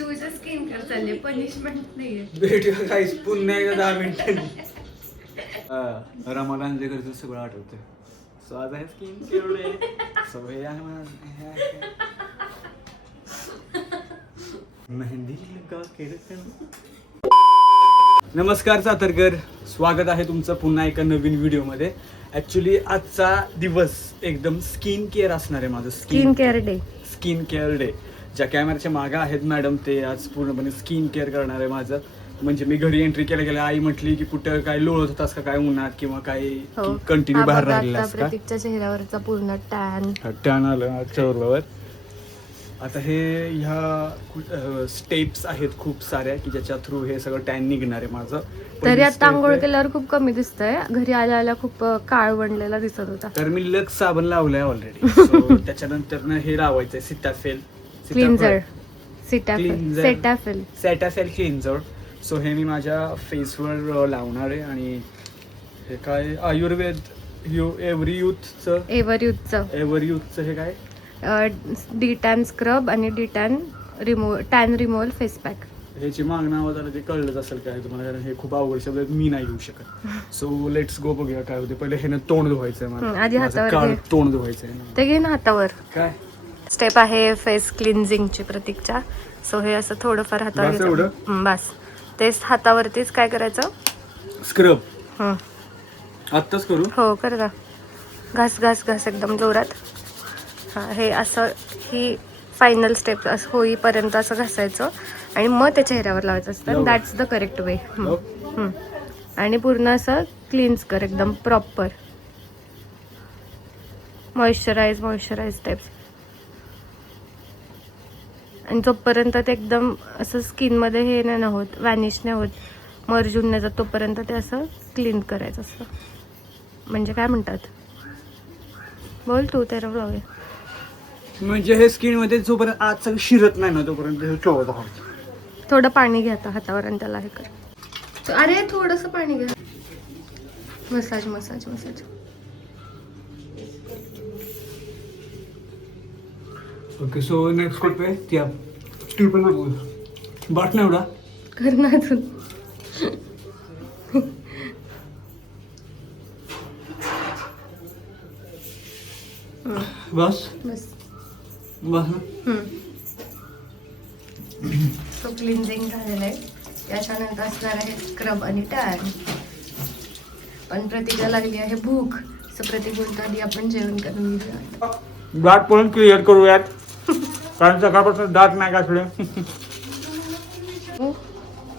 तुझं skin care चालले, punishment नाहीये. भेटूया काहीच पुन्हा एकदा 10 मिनिटांनी. रमादान जे करतो सगळं आठवतं. सो आज आहे स्किन केअर डे. सो हे आहे मेहंदी लगा के रखना. नमस्कार सातारकर, स्वागत आहे तुमचं पुन्हा एका नवीन व्हिडिओमध्ये. ॲक्च्युली आजचा दिवस एकदम स्किन केअर असणार आहे माझं. Skin care day. Skin care day. ज्या कॅमेऱ्याच्या मागं आहेत मॅडम ते आज पूर्णपणे स्किन केअर करणार आहे माझं. म्हणजे मी घरी एंट्री केल्या आई म्हटली की कुठं काय लोळत होतास का काय उन्हात किंवा काय कंटिन्यू बाहेर राहिलेलास का. प्रतीकच्या चेहऱ्यावरचा पूर्ण टॅन आलं चेहऱ्यावर. आता हे ह्या स्टेप्स आहेत खूप साऱ्या की ज्याच्या थ्रू हे सगळं टॅन निघणार आहे माझं. तरी आता आंघोळ केल्यावर खूप कमी दिसतंय. घरी आल्याला खूप काळ बनलेला दिसत होता. तर मी लक्स साबण लावलाय ऑलरेडी. त्याच्यानंतर हे लावायचंय सिटाफेल क्लिन्झर. सेटाफेल क्लिन्झर. सो हे मी माझ्या फेसवर लावणार आहे. आणि हे काय आयुर्वेद एव्हरी युथचं हे काय डिटॅन स्क्रब आणि detan tan removal face pack. ह्याची मागणं आवाज आला ते कळलंच असेल काय तुम्हाला, कारण हे खूप अवघड शब्द मी नाही घेऊ शकत. सो लेट्स गो बघूया काय होते. पहिले हे तोंड धुवायचंय आधी हातावर तोंड धुवायचंय. ते घे ना हातावर. काय स्टेप आहे फेस क्लिन्झिंगची प्रतीकच्या. सो हे असं थोडंफार हातावर घ्यायचं. बस तेच हातावरतीच काय करायचं, स्क्रब. आत्ताच करू? हो कर ना. घास घास घास एकदम जोरात. हां हे असं ही फायनल स्टेप असं होईपर्यंत असं घासायचं आणि मग त्या चेहऱ्यावर लावायचं असतं. That's the correct way. आणि पूर्ण असं क्लीन्स कर एकदम प्रॉपर. Moisturise steps. आणि जोपर्यंत ते एकदम असं स्किनमध्ये हे नाही होत, व्हॅनिश नाही होत, मर्जून नाही जात, तोपर्यंत ते असं क्लीन करायचं असतं. म्हणजे काय म्हणतात, बोल तू तेरा ब्लॉग. म्हणजे हे स्किन मध्ये जोपर्यंत आज सगळं शिरत नाही ना तोपर्यंत हे ठेवत आहोत. थोडं पाणी घ्या आता हातावर आणि त्याला हे कर. अरे थोडंसं पाणी घ्या. Massage. Okay. So next step आहे त्या स्टीप पण बाट नाही एवढा कर ना अजून. बस ना. सो क्लिन्झिंग झालेलं आहे. याच्यानंतर असणार आहे स्क्रब आणि टॅन. पण प्रतीकला लागली आहे भूक. सो प्रतीक बोलतो आधी आपण जेवण करून घेऊया. दात पण क्लिअर करूयात कारण सकाळपासून दात नाही घासले.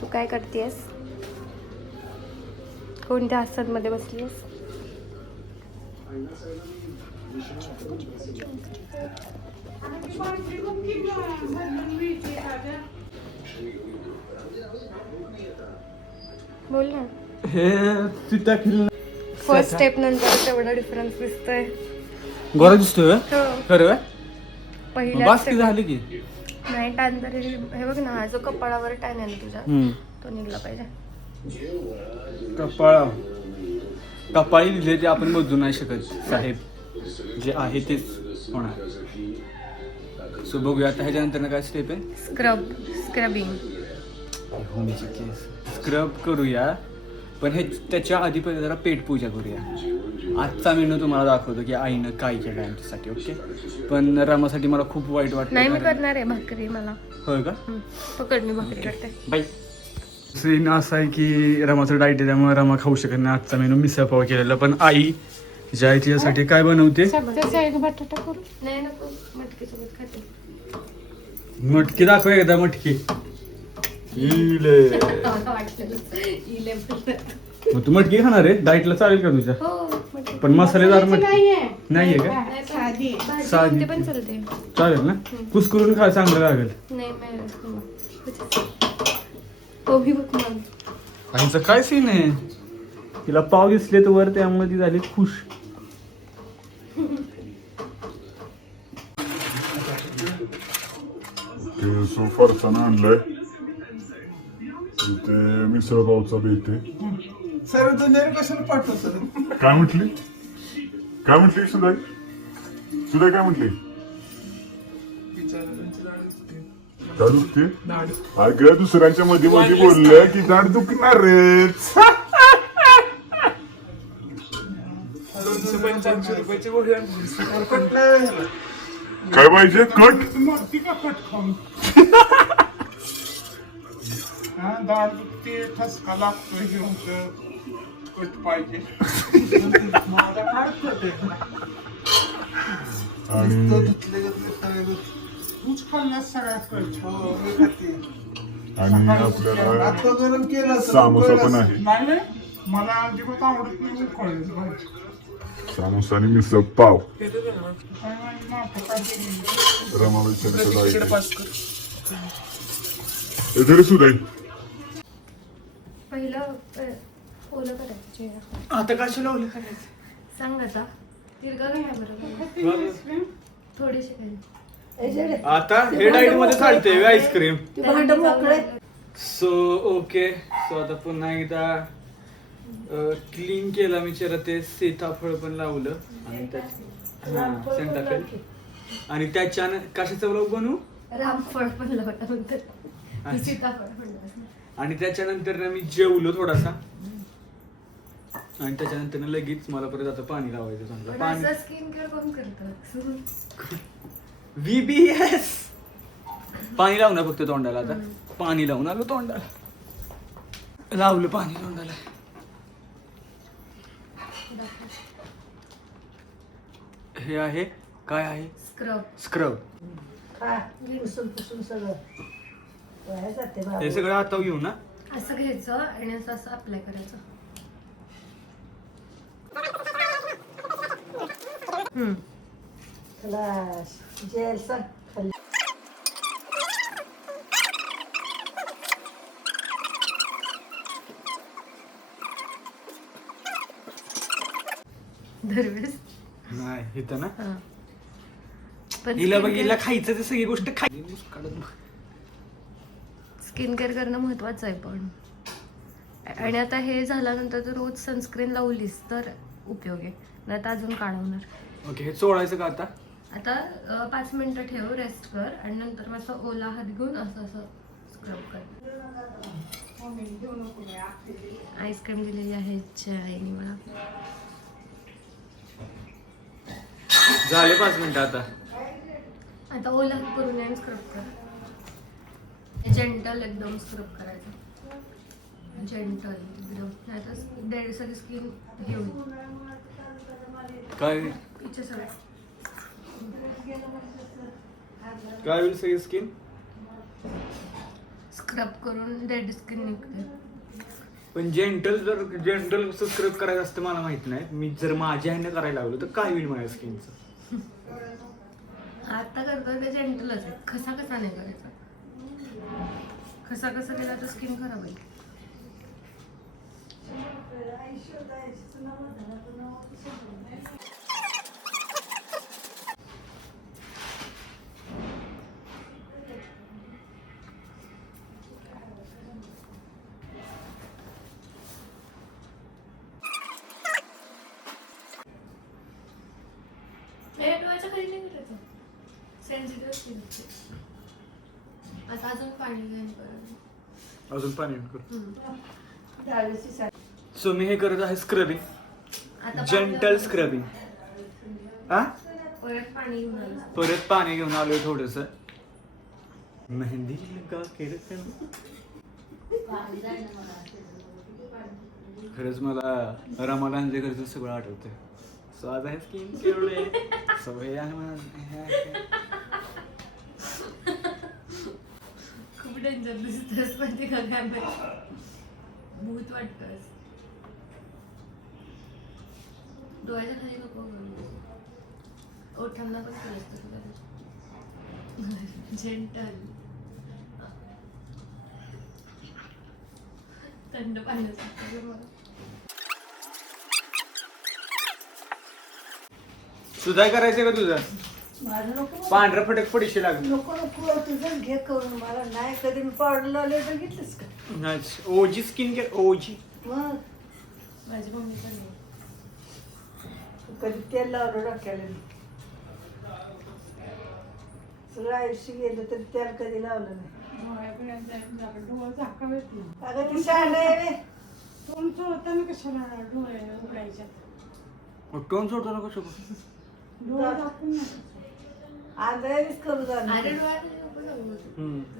तू काय करतेस? कोणत्या आसनमध्ये बसलीस? बोल ना. हे फर्स्ट स्टेप नंतर तेवढा डिफरन्स दिसतोय. गोरा दिसतोय खरं. पहिल्या बस की झाली की नाही टॅन तरी हे बघ ना, जो कपाळावर टॅन आहे ना तुझ्या तो निघला पाहिजे. कपाळी दिले ते आपण बदलू नाही शकत साहेब. जे आहे तेच होणार. सो बघूया आता ह्याच्यानंतर काय स्टेप आहे. स्क्रबिंग. स्क्रब करूया पण हे त्याच्या आधी पहिले जरा पेट पूजा करूया. आजचा मेनू तुम्हाला दाखवतो की आईनं काय केलं आमच्यासाठी. ओके. पण रमासाठी मला खूप वाईट वाटतं. नाही मी करणार आहे भाकरी. मला होय का? पकड मी भाकरी करते. बाई. सीन असा आहे की रमाचं डाईट आहे त्यामुळे रमा खाऊ शकत नाही. आजचा मेनू मिसळ पाव केलेला. पण आई जी आहे तिच्यासाठी काय बनवते. बटाटा करू. नाही नको, मटकी सोबत खाते. मटकी दाखव एकदा. मटकी मग तू मटकी खाणार आहे. डाईटला चालेल का तुझ्या? पण मसालेदार मटकी नाहीये का? साधी पण चालते. चालेल ना. कुस्करून खा, चांगलं लागेल. आईचं काय सीन आहे. तिला पाव दिसले तर वर त्यामुळे ती झाली खुश. फरसाण आणलंय. ते मिसळ पावचा बेत आहे. सर दुनिया कशाला पाठव सर. काय म्हटली सुधाय काय म्हटली. काय दुखते अगं दुसऱ्यांच्या मध्ये मध्ये बोललं की दाढ दुखणारच. 285 रुपयाची गोळी आणली. काय पाहिजे कट मोठी का कट खाऊन हा दाढ दुखते ठसका लागतोय हे होतं कट पाहिजे मला काय कट आणि तूच खाल्लास सगळ्या कट आणि आपल्याला आता गरम केला सामोसा पण आहे. नाही नाही मला अजिबात आवडत नाही कळलं भाजी सामोसा आणि मिसळ पाव काय माहिती माफ काय रमाबाई चंद्रबाई तरी सुद्धा पहिलं ओलं करायचं चेहरा. आता कशा लावलं करायचं सांग आता तिरगा नाही बरोबर थोडीशी काही. आता हे डाईट मध्ये चालते आईस्क्रीम. भांड मोकळे सो ओके सो आता पुन्हा एकदा क्लीन केला मी चेहरा. ते सीताफळ पण लावलं आणि सेंटाफेल आणि त्याच्यानं कशाचं ब्लॉग बनवू रामफळ पण लावता नंतर सीताफळ पण. आणि त्याच्यानंतर ना मी जेवलो थोडासा आणि त्याच्यानंतर ना लगेच मला परत आता पाणी लावायचं समजा. पाणी स्किन केअर कोण करतं? VBS पाणी लावू ना फक्त तोंडाला. आता पाणी लावून आलो तोंडाला. लावलं पाणी तोंडाला. हे आहे काय आहे स्क्रब. स्क्रब. खा पुसून पुसून सगळं वाया जाते बाबा. हे सगळं हातावर घेऊ ना. असं घ्यायचं आणि असं अप्लाय करायचं. खलास जेल सांग खाली. दरवेळेस नाही इथं ना. हा. पण हिला बघ हिला खायचं ते सगळी गोष्ट खाई. स्किन केअर करणं महत्वाचं आहे पण. आणि आता हे झाल्यानंतर जर रोज सनस्क्रीन लावलीस तर उपयोग आहे, नाही तर अजून काढवणार. ओके हे चोळायचं का आता. आता 5 मिनिटं ठेव, रेस्ट कर आणि नंतर मग असं ओला हात घेऊन असं असं स्क्रब कर. आईस्क्रीम दिलेली आहे आईने मला. झाले 5 मिनिटं आता. आता ओला हात करून आणि स्क्रब कर. जेंटल एकदम स्क्रब करायचं. जेंटल एकदम, नाही तर सगळी स्किन हे होईल. काय इथे सगळं काय होईल सगळी स्किन. स्क्रब करून डेड स्किन निघते. पण जेंटल स्क्रब करायचं असतं मला माहित नाही. मी जर माझ्या ह्यानं करायला लागलो तर काय होईल माझ्या स्किनचं. आता करतो ते जेंटलच आहे. खसा कसा नाही करायचा. खसा कसा केला तर स्किन खराब होईल. डोळ्याच्या खाली नाही करायचं. Sensitive skin. आता अजून पाणी घ्यायला करायचं. अजून पाणी करू. डाळीची साडी. सो मी हे करत आहे स्क्रबिंग. आता जेंटल स्क्रबिंग. हा परत पाणी घेऊन आलं. परत पाणी घेऊन आलोय थोडस. मेहंदी लगा के रखना. खरंच मला रमा लांजेकरचं सगळं आठवतंय. सो आज आहे स्किन केअर सवय खूप डेंजर दिसतेस माहिती का काय भूत वाटतस. डोळ्याच्या खाली नको करू. ओठांना पण केलं जेंटल. थंड पाण्याचं मला. सुधाय करायचं का तुझं. माझं नको पांढरा फटक पडीशी लागली. नको नको तुझं घे करून. मला नाही कधी मी पावडर लावले तर घेतलीस का. ओजी स्किन केअर. ओजी मग माझी मम्मी पण नाही. तू कधी तेल लावलं डोक्याला. सगळं आयुष्य गेलं तरी त्याला कधी लावलं नाही. डोळं झाकावेत ना. अगं ती शाळा आहे रे. तुमचं होतं ना कशाला डोळे उघडायच्या. टोन सोडतो ना कसं डोळं झाकून ना. आंधळ्यानेच करू झालं. अरे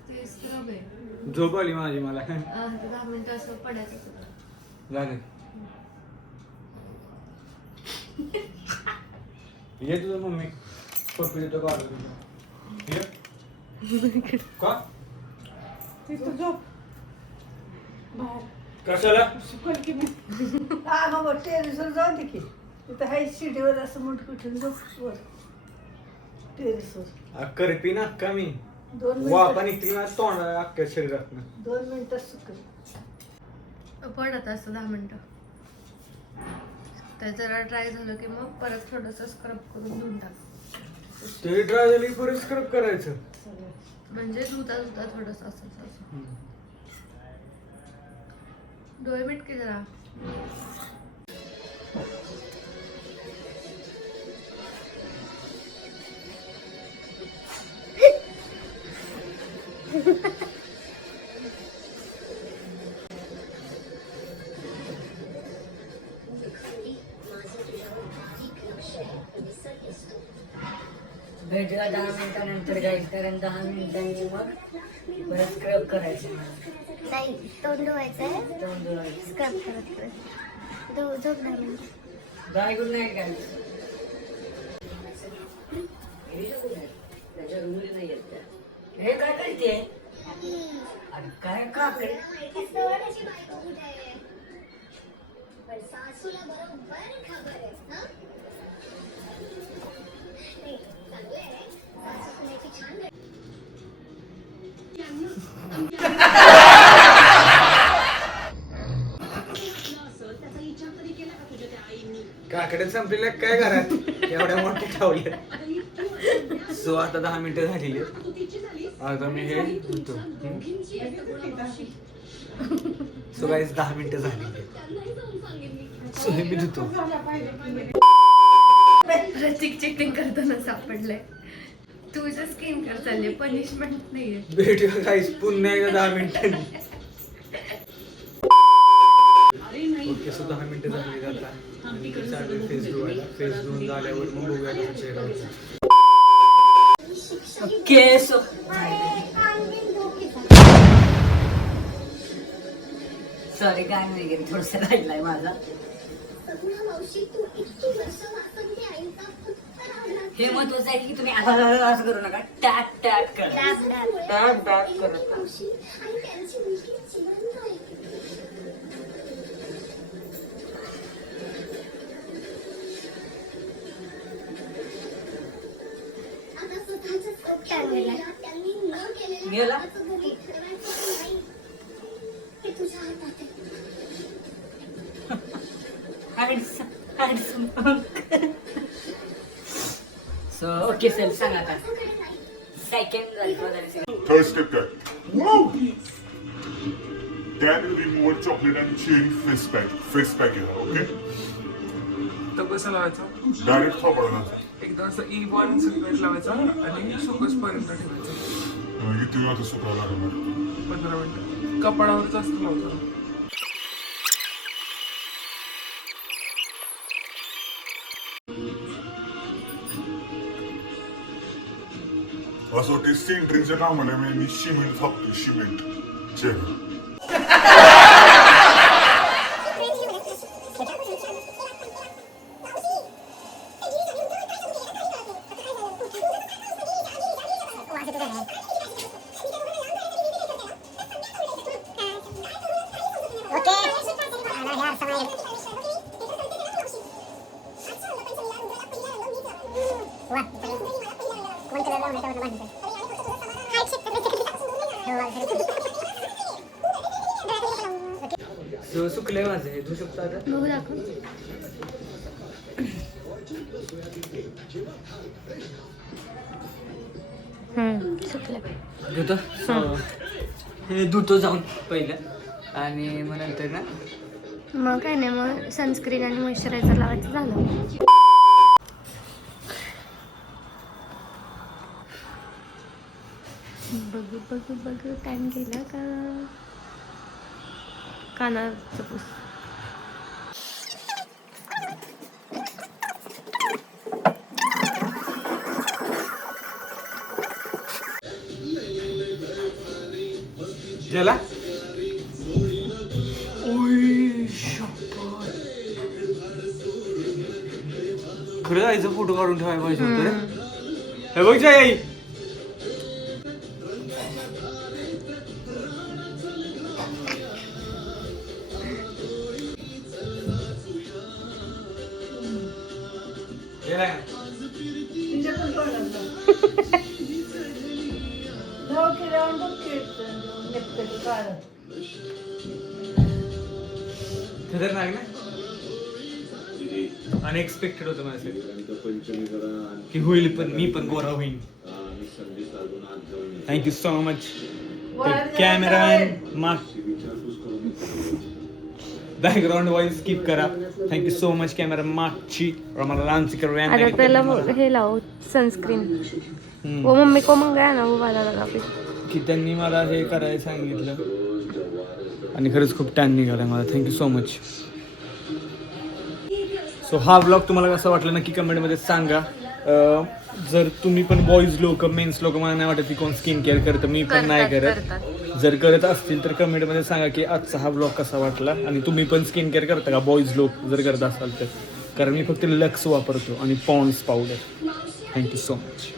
ते स्क्रब आहे. झोप आली माझी मला 10 मिनिटं असं पडायचं होतं. झालं ये तुझं मम्मी पप्पी देतो का का तिथं झोप. बाहेर कशाला सुकल की नाही. हा मग टेरेसवर जाऊ दे की. तिथं हाय शिडीवर असं मुंड कुठून झोप वर टेरेसवर. करपी ना का मी 2 वापा मिनिटं निघतील ना तोंडाला अख्ख्या शरीरात 2 मिनिटात सुकल. पडत असतं 10 मिनिटं. ते जरा ड्राय झालं की मग परत थोडंसं स्क्रब करून धुवून टाक. ते ड्राय झाली परत स्क्रब करायचं म्हणजे धुता धुता थोडंसं असं असं. डोळे मिट की जरा. भेटूया 10 मिनिटानंतर जाईल कारण 10 मिनिटांनी मग परत स्क्रब करायचं. नाही तोंड धुवायचंय तोंड धुवायचं. स्क्रब करत करत झोप नाही म्हणजे. बाय गुड नाईट काय त्याच्या रूमला नाही येत त्या. हे काय करते अरे काय का करे पण सासूला बरोबर खबर आहे हं? नाही, चांगलं आहे रे. सासू सुनेची छान भेट. काकडे संपलेल्या काय घरात एवढ्या मोठ्या ठेवल्या. सो आता 10 मिनिटं झालेली आहेत. आता मी हे धुतो. सो गाईस 10 मिनिटं झालेली आहेत. सो हे मी धुतो. प्रतीक चेकिंग करताना सापडलंय. तुझं स्किन केअर चालले पनिशमेंट नाहीये. भेटूया गाईस पुन्हा एकदा 10 मिनिटांनी. ओके सो 10 मिनिटं झाली आता. फेस धुवायला. फेस धुवून झाल्यावर मग बघूया कसा चेहरा होता. ओके सो सॉरी काय नाही गेली थोडस राहिलाय माझा. सगुणा मावशी तू इतकी वर्ष वासंती आईचा फक्त राहणार. हे महत्वाचं आहे की तुम्ही असं करू नका. टॅट टॅट करा. टॅट टॅट करत मावशी आणि त्यांची मुलगी जिवंत आहे. आता स्वतःच्या सख्या मुलीला त्यांनी न केलेल्या गेला? कामाचं घरी ठेवायचं नाही. हे तुझ्या हातात आहे. सो ओके सर सांग आता. सेकंड झाली. थर्ड स्टेप काय can remove chocolate and cherry face pack येणार. ओके तर कसं लावायचं डायरेक्ट थोपडणार. एकदा असं E1 सिगरेट लावायचा आणि सुकस पर्यंत ठेवायचं इथे आता सुकायला लागणार. 15 मिनिटं. कपडावर जास्त लावतो. असं वाटते सेंटरिंगच्या कामाला मी सिमेंट थापतो. सिमेंट चेहरा सो सुकलंय माझं. हे धुवू शकतो आता. बघू दाखव. सुकलं. धुतो. हे धुतो जाऊन पहिलं आणि मग नंतर ना मग काय नाही मग सनस्क्रीन आणि मॉइश्चरायझर लावायचं झालं. बघू बघू टाइम गेला का. कानाचं पुस. गेला खरं जायचं फोटो काढून ठेवायला पाहिजे होतं रे. हे बघ आई गेला तिच्या पण तोंडात जाऊ की राहून बघ की नेमकं ते काढ. खतरनाक ना. अनएक्सपेक्टेड होतं माझ्यासाठी की होईल पण मी पण गोरा होईन. Thank you so much cameraman. Background voice skip करा. थँक्यू सो मच कॅमेरा मागची आम्हाला लांच आता त्याला हे लाव सनस्क्रीन. वो मम्मी को मंगाया ना वो वाला लगा पे. की त्यांनी मला हे करायला सांगितलं आणि खरंच खूप टॅन निघाला मला. Thank you so much. सो हा व्लॉग तुम्हाला कसा वाटला नक्की कमेंटमध्ये सांगा. जर तुम्ही पण बॉईज लोक मेन्स लोक मला नाही वाटत की कोण स्किन केअर करतं. मी पण नाही करत. जर करत असतील तर कमेंटमध्ये सांगा की आजचा हा व्लॉग कसा वाटला आणि तुम्ही पण स्किन केअर करता का बॉईज लोक जर करत असाल तर. कारण मी फक्त लक्स वापरतो आणि Pond's powder. Thank you so much.